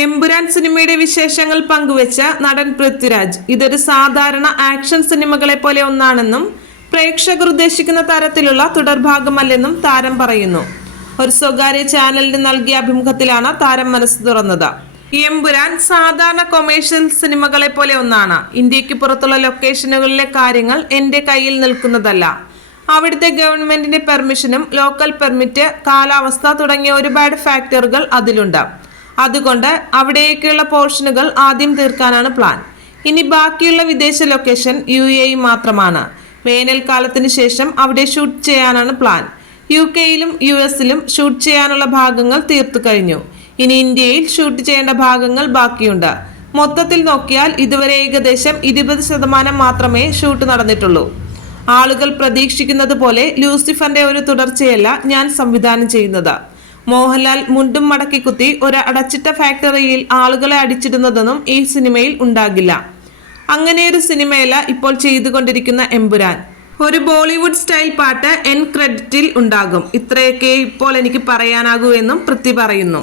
എമ്പുരാൻ സിനിമയുടെ വിശേഷങ്ങൾ പങ്കുവെച്ച നടൻ പൃഥ്വിരാജ് ഇതൊരു സാധാരണ ആക്ഷൻ സിനിമകളെ പോലെ ഒന്നാണെന്നും പ്രേക്ഷകർ ഉദ്ദേശിക്കുന്ന തരത്തിലുള്ള തുടർഭാഗമല്ലെന്നും താരം പറയുന്നു. ഒരു സ്വകാര്യ ചാനലിന് നൽകിയ അഭിമുഖത്തിലാണ് താരം മനസ്സ് തുറന്നത്. എമ്പുരാൻ സാധാരണ കൊമേഴ്ഷ്യൽ സിനിമകളെ പോലെ ഒന്നാണ്. ഇന്ത്യക്ക് പുറത്തുള്ള ലൊക്കേഷനുകളിലെ കാര്യങ്ങൾ എൻ്റെ കയ്യിൽ നിൽക്കുന്നതല്ല. അവിടുത്തെ ഗവൺമെന്റിന്റെ പെർമിഷനും ലോക്കൽ പെർമിറ്റ്, കാലാവസ്ഥ തുടങ്ങിയ ഒരുപാട് ഫാക്ടറുകൾ അതിലുണ്ട്. അതുകൊണ്ട് അവിടേക്കുള്ള പോർഷനുകൾ ആദ്യം തീർക്കാനാണ് പ്ലാൻ. ഇനി ബാക്കിയുള്ള വിദേശ ലൊക്കേഷൻ UAE മാത്രമാണ്. വേനൽക്കാലത്തിന് ശേഷം അവിടെ ഷൂട്ട് ചെയ്യാനാണ് പ്ലാൻ. UK-യിലും US-ലും ഷൂട്ട് ചെയ്യാനുള്ള ഭാഗങ്ങൾ തീർത്തു കഴിഞ്ഞു. ഇനി ഇന്ത്യയിൽ ഷൂട്ട് ചെയ്യേണ്ട ഭാഗങ്ങൾ ബാക്കിയുണ്ട്. മൊത്തത്തിൽ നോക്കിയാൽ ഇതുവരെ ഏകദേശം 20% മാത്രമേ ഷൂട്ട് നടന്നിട്ടുള്ളൂ. ആളുകൾ പ്രതീക്ഷിക്കുന്നത് പോലെ ലൂസിഫറിന്റെ ഒരു തുടർച്ചയല്ല ഞാൻ സംവിധാനം ചെയ്യുന്നത്. മോഹൻലാൽ മുണ്ടും മടക്കി കുത്തി ഒരു അടച്ചിട്ട ഫാക്ടറിയിൽ ആളുകളെ അടിച്ചിടുന്നതൊന്നും ഈ സിനിമയിൽ ഉണ്ടാകില്ല. അങ്ങനെയൊരു സിനിമയല്ല ഇപ്പോൾ ചെയ്തുകൊണ്ടിരിക്കുന്ന എമ്പുരാൻ. ഒരു ബോളിവുഡ് സ്റ്റൈൽ പാട്ട് എൻ ക്രെഡിറ്റിൽ ഉണ്ടാകും. ഇത്രയൊക്കെ ഇപ്പോൾ എനിക്ക് പറയാനാകൂ എന്നും പൃഥ്വി പറയുന്നു.